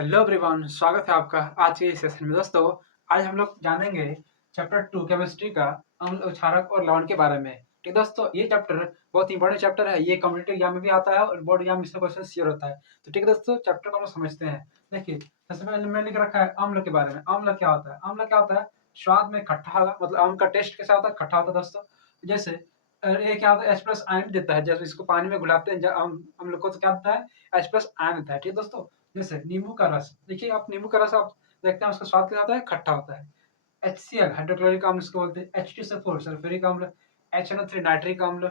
Hello everyone, स्वागत है आपका आज के इस सेशन में। दोस्तों, आज हम लोग जानेंगे चैप्टर 2 केमिस्ट्री का अम्ल क्षारक और लवण के बारे में। ठीक दोस्तों, ये चैप्टर बहुत इंपॉर्टेंट चैप्टर है। ये कॉम्पिटिटिव एग्जाम में भी आता है और बोर्ड एग्जाम में इसका क्वेश्चन श्योर होता है। तो ठीक है दोस्तों, चैप्टर को हम लोग समझते हैं। देखिए, सबसे पहले मैंने लिख रखा है अम्ल के बारे में। अम्ल क्या होता है? अम्ल क्या होता है? स्वाद में खट्टा होगा, मतलब अम्ल का टेस्ट कैसा होता है? खट्टा होता है दोस्तों। जैसे ये क्या होता है? H प्लस आयन देता है। जब इसको पानी में घुलाते हैं अम्ल को, तो क्या होता है? H प्लस आयन होता है। ठीक है दोस्तों, जैसे नींबू का रस। देखिए, आप नींबू का रस आप देखते हैं, उसका स्वाद क्या होता है? खट्टा होता है। HCl हाइड्रोक्लोरिक अम्ल इसको बोलते हैं। H2SO4 सल्फ्यूरिक अम्ल। HNO3 नाइट्रिक अम्ल।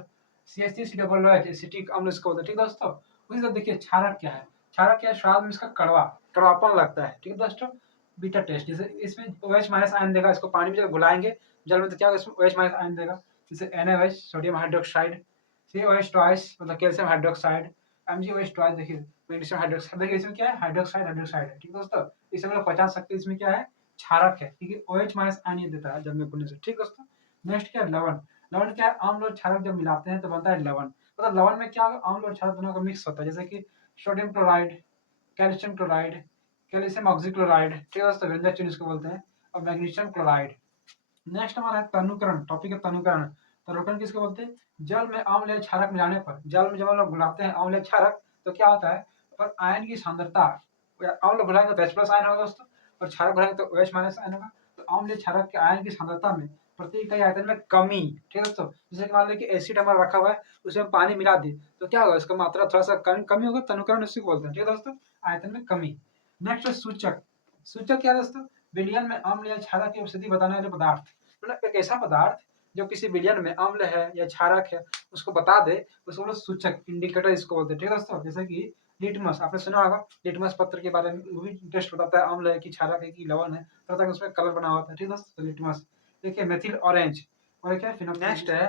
CH3COOH एसिटिक अम्ल इसको बोलते हैं। ठीक है दोस्तों, उसी तरह देखिए क्षारक क्या है? क्षारक क्या है? स्वाद में इसका कड़वापन लगता है। ठीक है दोस्तों, बीटा टेस्ट। जैसे इसमें OH माइनस आयन देगा, इसको पानी में जब घुलाएंगे जल में, तो क्या होगा? इसमें OH माइनस आयन देगा। जैसे NaOH sodium hydroxide. COH twice मतलब कैल्शियम हाइड्रोक्साइड। MgOH ट्वाइस देखिए मैग्नीशियम हाइड्रोक्साइड। देखिए इसमें क्या है? हाइड्रोक्साइड है। ठीक है दोस्तों, इसे हम लोग पहचान सकते हैं इसमें क्या है? क्षारक है, क्योंकि OH माइनस आयन ये देता है जल में घुलने से। ठीक दोस्तों, नेक्स्ट क्या है? लवण। लवण क्या है? अम्ल और क्षारक जब मिलाते हैं तो बनता है लवण। मतलब लवण में क्या होगा? अम्ल और क्षारक दोनों का मिक्स होता है। जैसे कि sodium chloride, calcium chloride, calcium oxychloride. ठीक है दोस्तों, व्यंजक चिन्ह इसको बोलते हैं। और मैग्नीशियम क्लोराइड। नेक्स्ट हमारा है तनुकरण। टॉपिक है तनुकरण। तनुकरण किसको बोलते हैं? जल में अम्ल या क्षारक मिलाने पर, जल में जब हम लोग घुलाते हैं अम्ल या क्षारक, तो क्या होता है? पर आयन की सांद्रता, अम्ल घुलाएंगे तो H प्लस आयन होगा दोस्तों, और क्षारक घुलाएंगे तो OH माइनस आयन होगा। तो अम्ल या क्षारक के आयन की सांद्रता में प्रति इकाई आयतन में कमी। ठीक है दोस्तों, जैसे कि मान लीजिए कि एसिड हमारा रखा हुआ है, उसमें हम पानी मिला दिए, तो क्या होगा? इसका मात्रा थोड़ा सा कमी होगा। तनुकरण इसी को बोलते हैं। ठीक है दोस्तों, आयतन में कमी। नेक्स्ट है सूचक। सूचक क्या है दोस्तों? विलयन में अम्ल या क्षारक की उपस्थिति बताने वाले पदार्थ। मतलब एक ऐसा पदार्थ जो किसी विलयन में अम्ल है या क्षारक है उसको बता दे, उसको लोग सूचक, इंडिकेटर इसको बोलते हैं। ठीक है दोस्तों, जैसे कि लिटमस, आपने सुना होगा लिटमस पत्र के बारे में। वो भी टेस्ट बताता है अम्ल है कि क्षारक है कि लवण है, तब तक उसमें कलर बना होता है। ठीक है दोस्तों, लिटमस। देखिए मेथिल ऑरेंज। और क्या है? नेक्स्ट है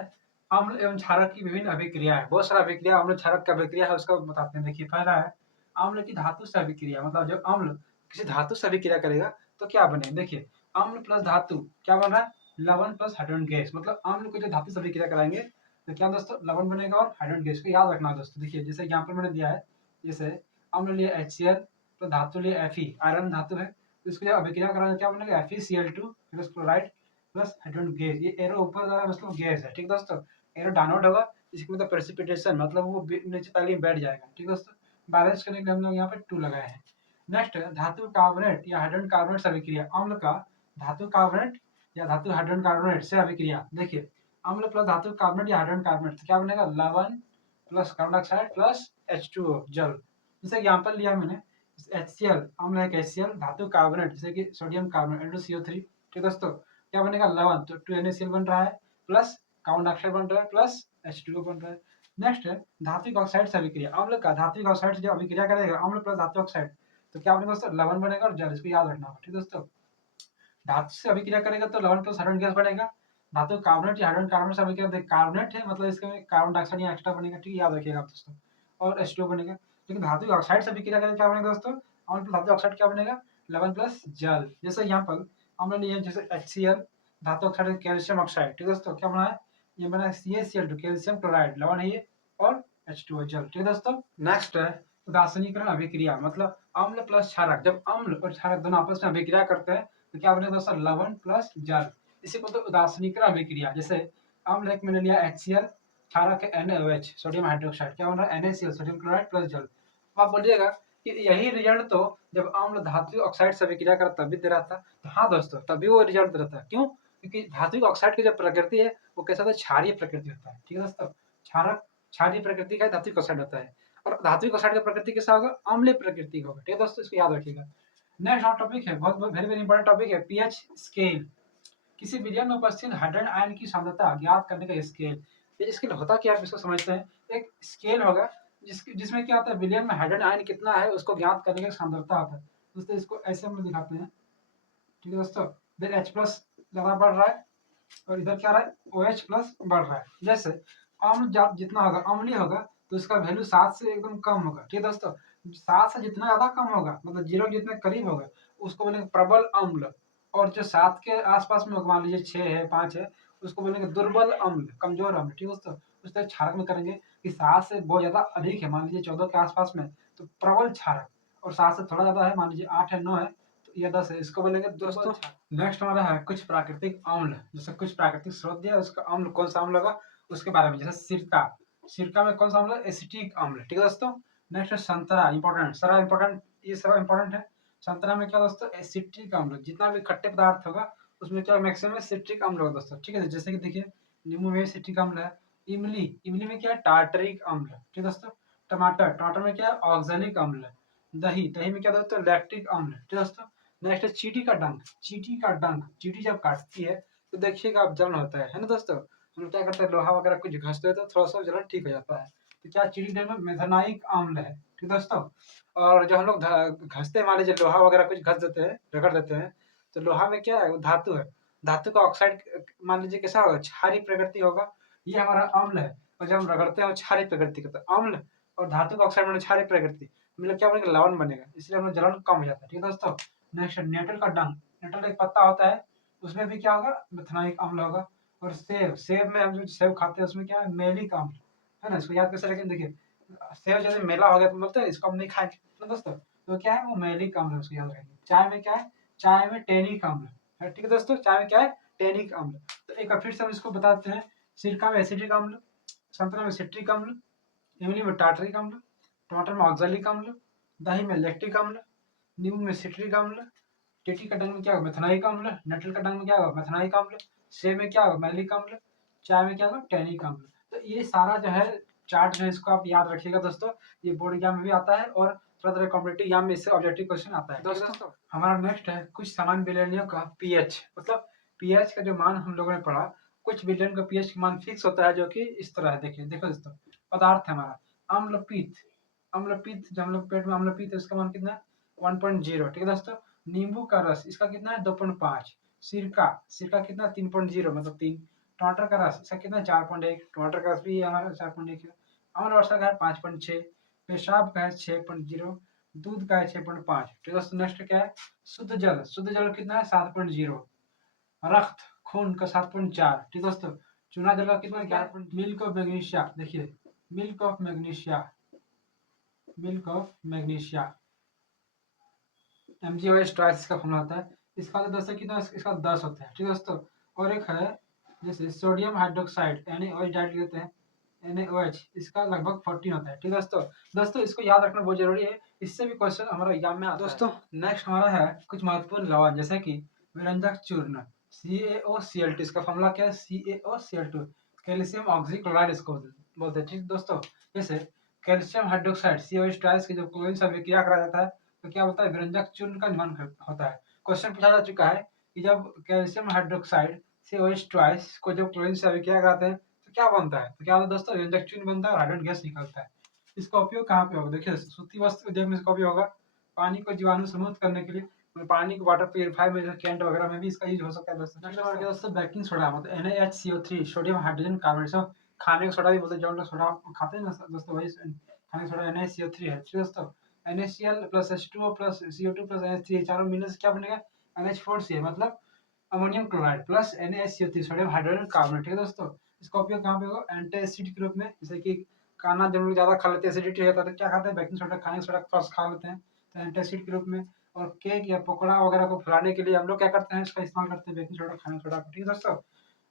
अम्ल एवं क्षारक की विभिन्न अभिक्रियाएं। बहुत सारा अभिक्रिया अम्ल क्षारक का अभिक्रिया है, उसका बताते हैं। देखिए पहला है अम्ल की धातु से अभिक्रिया। मतलब जब अम्ल किसी धातु से अभिक्रिया करेगा तो क्या बने? देखिए अम्ल प्लस धातु क्या बन रहा है? लवण प्लस हाइड्रोजन गैस। मतलब अम्ल को जो धातु से अभिक्रिया कराएंगे तो क्या दोस्तों? लवण बनेगा और हाइड्रोजन गैस। को याद रखना दोस्तों। देखिए जैसे एग्जाम्पल मैंने दिया है, जैसे अम्ल लिए HCl तो धातु लिए Fe, आयरन धातु है, तो इसको जब अभिक्रिया कराएंगे क्या बनेगा? FeCl2 plus chloride plus hydrogen gas. ये एरो ऊपर जा रहा है मतलब गैस है। ठीक दोस्तों, एरो डाउनवर्ड होगा, इसकी मतलब प्रेसिपिटेशन, मतलब वो नीचे ताली में बैठ जाएगा। ठीक दोस्तों, बैलेंस करने के लिए हम लोग यहाँ पे 2 लगाए हैं। नेक्स्ट धातु कार्बोनेट या हाइड्रोजन कार्बोनेट से अभिक्रिया। अम्ल का धातु कार्बोनेट या धातु हाइड्रोजन कार्बोनेट से अभिक्रिया। देखिए अम्ल प्लस धातु कार्बोनेट या हाइड्रोजन कार्बोनेट तो क्या बनेगा? लवण plus carbon dioxide plus H2O जल। जैसे एग्जाम्पल लिया मैंने, HCl अम्ल है HCl, धातु कार्बोनेट जैसे कि सोडियम कार्बोनेट CO3। ठीक दोस्तों, क्या बनेगा? लवण, तो 2NaCl बन रहा है, प्लस कार्बन डाइऑक्साइड बन रहा है, प्लस H2O बन रहा है। नेक्स्ट है धात्विक ऑक्साइड से अभिक्रिया। अम्ल का धात्विक ऑक्साइड से जब अभिक्रिया करेगा अम्ल प्लस धातु ऑक्साइड, तो क्या बनेगा दोस्तों? लवण बनेगा और जल। इसको याद रखना होगा। ठीक दोस्तों, धातु से अभिक्रिया करेगा तो लवण प्लस हाइड्रोजन गैस बनेगा। धातु कार्बोनेट या हाइड्रोजन कार्बोनेट से अभिक्रिया, कार्बोनेट है मतलब इसमें कार्बन डाइऑक्साइड या एक्स्ट्रा बनेगा। ठीक है, याद रखिएगा आप दोस्तों, और H2O बनेगा। लेकिन धातु ऑक्साइड से अभिक्रिया करेगा क्या बनेगा दोस्तों? अम्ल प्लस धातु ऑक्साइड क्या बनेगा? लवण प्लस जल। जैसे यहाँ पर हमने लिए जैसे HCl धातु ऑक्साइड कैल्शियम ऑक्साइड। ठीक है दोस्तों, क्या बना है? ये बना है CaCl2 कैल्शियम क्लोराइड, लवण है ये, और H2O जल। ठीक है दोस्तों, नेक्स्ट है उदासीनीकरण अभिक्रिया। मतलब अम्ल प्लस क्षारक, जब अम्ल और क्षारक दोनों आपस में अभिक्रिया करते हैं तो क्या बनेगा दोस्तों? लवण प्लस जल। इसी को तो उदासीनीकरण अभिक्रिया। जैसे अम्ल एक मैंने लिया HCl, क्षारक है NaOH सोडियम हाइड्रोक्साइड, क्या बन रहा है? NaCl सोडियम क्लोराइड प्लस जल। आप बोलिएगा कि यही रिजल्ट तो जब अम्ल धातु ऑक्साइड से अभिक्रिया कर तभी दे रहा था। तो हाँ दोस्तों, तभी वो रिजल्ट रहता है। क्यों? क्योंकि धातु ऑक्साइड की जो प्रकृति है वो कैसा था? क्षारीय प्रकृति होता है। ठीक है दोस्तों, क्षारक क्षारीय प्रकृति का धातु ऑक्साइड होता है, और धातु ऑक्साइड का प्रकृति कैसा होगा? अम्लीय प्रकृति का होगा। ठीक है दोस्तों, इसको याद रखिएगा। नेक्स्ट हॉट टॉपिक है, बहुत वेरी वेरी इंपॉर्टेंट टॉपिक है, पीएच स्केल। किसी विलयन में उपस्थित हाइड्रोजन आयन की सांद्रता ज्ञात करने का स्केल। ये स्केल होता क्या है, आप इसको समझते हैं। एक स्केल होगा जिसमें क्या होता है? विलयन में हाइड्रोजन आयन कितना है उसको ज्ञात करने का सांद्रता होता है। दोस्तों इसको ऐसे हम लोग दिखाते हैं। ठीक है दोस्तों, इधर H प्लस ज्यादा बढ़ रहा है और इधर क्या रहा है? OH प्लस बढ़ रहा है। जैसे अम्ल जितना होगा अम्लीय होगा तो उसका वैल्यू 7 से एकदम कम होगा। ठीक है दोस्तों, 7 से जितना ज्यादा कम होगा मतलब 0 जितने करीब होगा उसको बोलेंगे प्रबल अम्ल। और जो 7 के आसपास में होगा, मान लीजिए 6 है 5 है, उसको बोलेंगे दुर्बल अम्ल, कमजोर अम्ल। ठीक है दोस्तों, उस तरह क्षारक में करेंगे कि 7 से बहुत ज्यादा अधिक है, मान लीजिए 14 के आसपास में, तो प्रबल क्षारक। और 7 से थोड़ा ज़्यादा है, मान लीजिए 8 है, 9 है, तो ये 10 है, इसको बोलेंगे दोस्तों। नेक्स्ट हमारा है कुछ प्राकृतिक अम्ल, जैसे कुछ प्राकृतिक स्रोत दिया, उसका अम्ल कौन सा अम्ल होगा उसके बारे में, जैसे सिरका, सिरका में कौन सा अम्ल है, एसिटिक अम्ल, ठीक है दोस्तों। नेक्स्ट है संतरा, इंपॉर्टेंट, सारा इंपॉर्टेंट, ये सारा इंपॉर्टेंट है। संतरा में क्या दोस्तों, एसिटिक अम्ल, जितना भी खट्टे पदार्थ होगा उसमें क्या मैक्सिमम सिट्रिक अम्ल होगा दोस्तों, ठीक है। जैसे कि देखिए नींबू में सिट्रिक अम्ल है। इमली, इमली में क्या है, टार्टरिक अम्ल, ठीक है दोस्तों। टमाटर, टमाटर में क्या है, ऑक्जेलिक अम्ल है। दही, दही में क्या दोस्तों, लैक्टिक अम्ल, ठीक है दोस्तों। नेक्स्ट है चींटी का डंक, चींटी का डंक, चींटी जब काटती है तो देखिएगा आप जलन होता है ना दोस्तों। हम लोग क्या करते हैं, लोहा वगैरह कुछ घसते हैं तो थोड़ा सा जलन ठीक हो जाता है। तो क्या चींटी डंक में मेथनाइक अम्ल है, ठीक है दोस्तों। और जो हम लोग घसते हैं, मान लीजिए लोहा वगैरह कुछ घस देते हैं, रगड़ देते हैं, तो लोहा में क्या है, वो धातु है, धातु का ऑक्साइड मान लीजिए कैसा होगा, क्षारीय प्रकृति होगा, ये हमारा अम्ल है। और जब हम रगड़ते हैं वो क्षारीय प्रकृति का, तो अम्ल और धातु का ऑक्साइड बने क्षारीय प्रकृति, मतलब क्या बनेगा, लवण बनेगा, इसलिए हम लोग जलन कम हो जाता है, ठीक है दोस्तों। नेक्स्ट नेटल का डंक, नेटल एक पत्ता होता है, उसमें भी क्या होगा, मेथनाइक अम्ल होगा। और सेब, सेब में हम जो सेब खाते हैं उसमें क्या है, मेलिक अम्ल है ना, इसको याद कैसे रखें, देखिए सेब जैसे मेला हो गया तो बोलते हैं इसको हम नहीं खाएंगे ना दोस्तों, तो क्या है, वो मेलिक अम्ल है, उसको याद रखेंगे। चाय में क्या है, चाय में टेनिक अम्ल है, ठीक है दोस्तों, चाय में क्या है, टेनिक अम्ल। तो एक बार फिर से हम इसको बताते हैं, सिरका में एसिटिक अम्ल, संतरा में सिट्रिक अम्ल, इमली में टार्टरिक अम्ल, टमाटर में ऑक्जेलिक अम्ल, दही में लैक्टिक अम्ल, नींबू में सिट्रिक अम्ल, टीटी का डंग में क्या होगा, मेथनाइक अम्ल, नटल का डंग में क्या होगा, मेथनाइक अम्ल, सेब में क्या होगा, मैलिक अम्ल, चाय में क्या होगा, टैनिक अम्ल। तो ये सारा जो है चार्ट जो है इसको आप याद रखिएगा दोस्तों, ये बोर्ड एग्जाम में भी आता है और तरह तरह कॉम्पिटेटिव एग्जाम में इससे ऑब्जेक्टिव क्वेश्चन आता है दोस्तों। हमारा नेक्स्ट है कुछ सामान्य विलयनियों का पीएच, मतलब पीएच का जो मान हम लोगों ने पढ़ा, कुछ विलयन का पीएच मान फिक्स होता है, जो कि इस तरह है, देखिए देखो दोस्तों, पदार्थ है हमारा अम्लपीत, अम्लपीत जो हम लोग पेट में अम्लपीत है उसका मान कितना है, 1.0, ठीक है दोस्तों। नींबू का रस इसका कितना है, 2.5। सिरका, सिरका कितना, 3.0 मतलब 3। टमाटर का रस इसका कितना है, 4.1, टमाटर का रस भी हमारा 4.1 है। अम्ल वर्षा का है 5.6, पेशाब का है 6.0, दूध का है 6.5, ठीक है दोस्तों। नेक्स्ट क्या है, शुद्ध जल, शुद्ध जल कितना है, 7.0। रक्त, खून का 7.4, ठीक है दोस्तों। चूना जल का कितना, 11। मिल्क ऑफ मैग्नीशिया, देखिए milk of magnesia, milk of magnesia MgOH twice का फॉर्मूला होता है, इसका तो दोस्तों कितना, इसका 10 होता है, ठीक है दोस्तों। और एक है जैसे सोडियम हाइड्रोक्साइड NaOH डायरेक्ट लेते हैं, NaOH इसका लगभग 14 होता है, ठीक है दोस्तों। दोस्तों इसको याद रखना बहुत जरूरी है, इससे भी क्वेश्चन हमारा एग्जाम में आता है दोस्तों। नेक्स्ट हमारा है कुछ महत्वपूर्ण लवण, जैसे कि विरंजक चूर्ण CaOCl2, इसका फॉर्मूला क्या है, CaOCl2, कैल्शियम ऑक्सीक्लोराइड इसको बोलते हैं, ठीक दोस्तों। जैसे कैल्शियम हाइड्रोक्साइड CaOH ट्वाइस की जब क्लोरीन से अभिक्रिया करा जाता है तो क्या होता है, विरंजक चूर्ण का निर्माण होता है। क्वेश्चन पूछा जा चुका है कि जब कैल्शियम हाइड्रोक्साइड CaOH ट्वाइस को जब क्लोरीन से अभिक्रिया कराते हैं तो क्या बनता है, तो क्या होता है दोस्तों, विरंजक चूर्ण बनता है और हाइड्रोजन गैस निकलता है। इसका उपयोग कहाँ पे होगा, देखिए सूती वस्त्र उद्योग में इसका उपयोग होगा, पानी को जीवाणु से मुक्त करने के लिए, पानी को वाटर प्यूरिफायर में, कैंट वगैरह में भी इसका यूज हो सकता है दोस्तों। दोस्तों बेकिंग सोडा मतलब NaHCO3, सोडियम हाइड्रोजन कार्बोनेट, खाने का सोडा भी बोलते हैं, जो हम लोग सोडा खाते हैं ना दोस्तों, वही खाने का सोडा NaCO3 है, ठीक है दोस्तों। NaCl plus H2O plus CO2 plus NH3, चारों मिलने से क्या बनेगा, NH4Cl, मतलब ammonium chloride plus NaCO3, sodium hydrogen carbonate, ठीक है दोस्तों। इसका उपयोग कहाँ पे होगा, एंटासिड के रूप में, जैसे कि खाना जब लोग ज्यादा खा लेते हैं, एसिडिटी होता है तो क्या खाते हैं, बेकिंग सोडा, खाने का सोडा फर्स्ट खा लेते हैं, तो एंटासिड के रूप में। और केक या पकौड़ा वगैरह को फुलाने के लिए हम लोग क्या करते हैं, इसका इस्तेमाल करते हैं, बेकिंग सोडा, खाने का सोडा, ठीक है दोस्तों।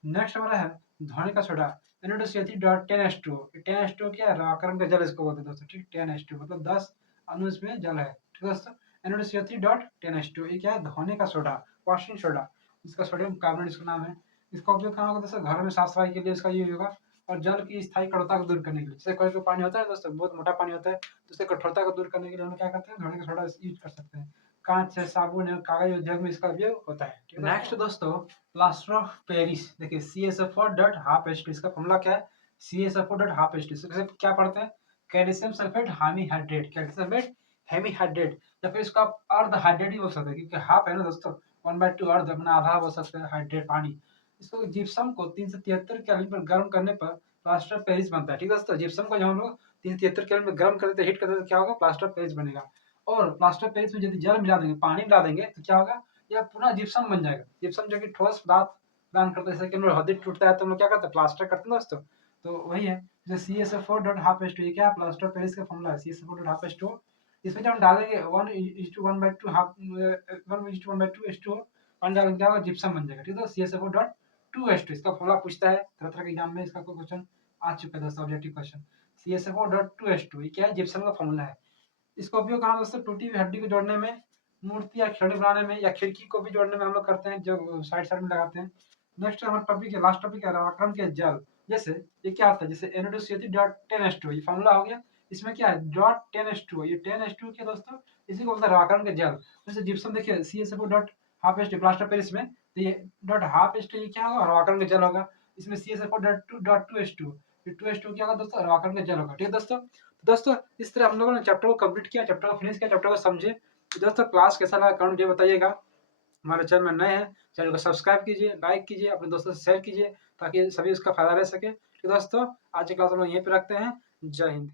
नेक्स्ट हमारा है धोने का सोडा, NaCO3.10H2O, 10H2O क्या है, राकरण का जल इसको बोलते हैं दोस्तों, ठीक, 10H2O मतलब 10 अणु इसमें जल है, ठीक है दोस्तों। NaCO3.10H2O ये क्या है, धोने का सोडा, वॉशिंग सोडा, इसका सोडियम कार्बोनेट इसका नाम है। इसका उपयोग कहाँ होगा दोस्तों, घर में साफ सफाई के लिए इसका यूज होगा, और जल की स्थायी कठोरता को दूर करने के लिए, जैसे कोई कोई पानी होता है दोस्तों, बहुत मोटा पानी होता है, तो उससे कठोरता को दूर करने के लिए हम क्या करते हैं, धोने का सोडा यूज कर सकते हैं। कांच से साबुन और कागज उद्योग में इसका उपयोग होता है। नेक्स्ट दोस्तों प्लास्टर ऑफ पेरिस, देखिए CSO4.12H2, इसका फॉर्मूला क्या है, CSO4.12H2, इससे क्या पढ़ते हैं, calcium sulphate hemihydrate, calcium sulphate hemihydrate, या फिर इसको आप अर्ध हाइड्रेट ही बोल सकते हैं, क्योंकि हाफ है ना दोस्तों, 1/2 अर्ध अपना आधा बोल सकते हैं हाइड्रेट पानी। इसको जिप्सम को 373 केल्विन पर गर्म करने पर प्लास्टर ऑफ पेरिस बनता है, ठीक है दोस्तों। जिप्सम को जब हम लोग 373 केल्विन पर गर्म करते हीट करते तो क्या होगा, प्लास्टर ऑफ पेरिस बनेगा। और प्लास्टर ऑफ पेरिस में यदि जल मिला देंगे, पानी मिला देंगे, तो क्या होगा, यह पुनः जिप्सम बन जाएगा। जिप्सम जो कि ठोस पदार्थ प्रदान करता है, जैसे कि हम लोग हड्डी टूटता है तो हम लोग क्या करते हैं, प्लास्टर करते हैं दोस्तों, तो वही है। जैसे CSO4.12H2 ये क्या है, प्लास्टर ऑफ पेरिस का फॉर्मूला है, CSO4.12H2, इसमें जब हम डालेंगे 1:1/2 हाफ 1:1/2 1 डालेंगे क्या होगा, जिप्सम बन जाएगा। ठीक है, CSFO.2H2 इसका फॉर्मूला पूछता है तरह तरह के एग्जाम में, इसका कोई क्वेश्चन आ चुका है दोस्तों, ऑब्जेक्टिव क्वेश्चन। CSFO.2H2 ये क्या है, जिप्सम का फॉर्मूला है। इसका उपयोग कहाँ दोस्तों, टूटी हुई हड्डी को जोड़ने में, मूर्ति या खिड़की बनाने में, या खिड़की को भी जोड़ने में हम लोग करते हैं, जो साइड साइड में लगाते हैं। नेक्स्ट हमारा टॉपिक है, लास्ट टॉपिक है रवाकरण के जल। जैसे ये क्या होता है, जैसे Na2CO3.10H2 ये फॉर्मूला हो गया। इसमें क्या है, .10H2 ये 10H2 क्या दोस्तों, इसी को बोलते हैं रवाकरण के जल। जैसे जिप्सम देखिए CSFO dot half H plaster Paris में, तो ये डॉट हाफ एच ये क्या होगा, रवाकरण के जल होगा। इसमें CSFO.2H2 ये 2H2 क्या होगा दोस्तों, रवाकरण के जल होगा। ठीक है दोस्तों, दोस्तों इस तरह हम लोगों ने चैप्टर को कंप्लीट किया, चैप्टर को फिनिश किया, चैप्टर को समझे। तो दोस्तों क्लास कैसा लगा कमेंट मुझे बताइएगा। हमारे चैनल में नए हैं, चैनल को सब्सक्राइब कीजिए, लाइक कीजिए, अपने दोस्तों से शेयर कीजिए, ताकि सभी उसका फायदा ले सके। तो दोस्तों आज की क्लास हम लोग यहीं पे रखते हैं। जय हिंद।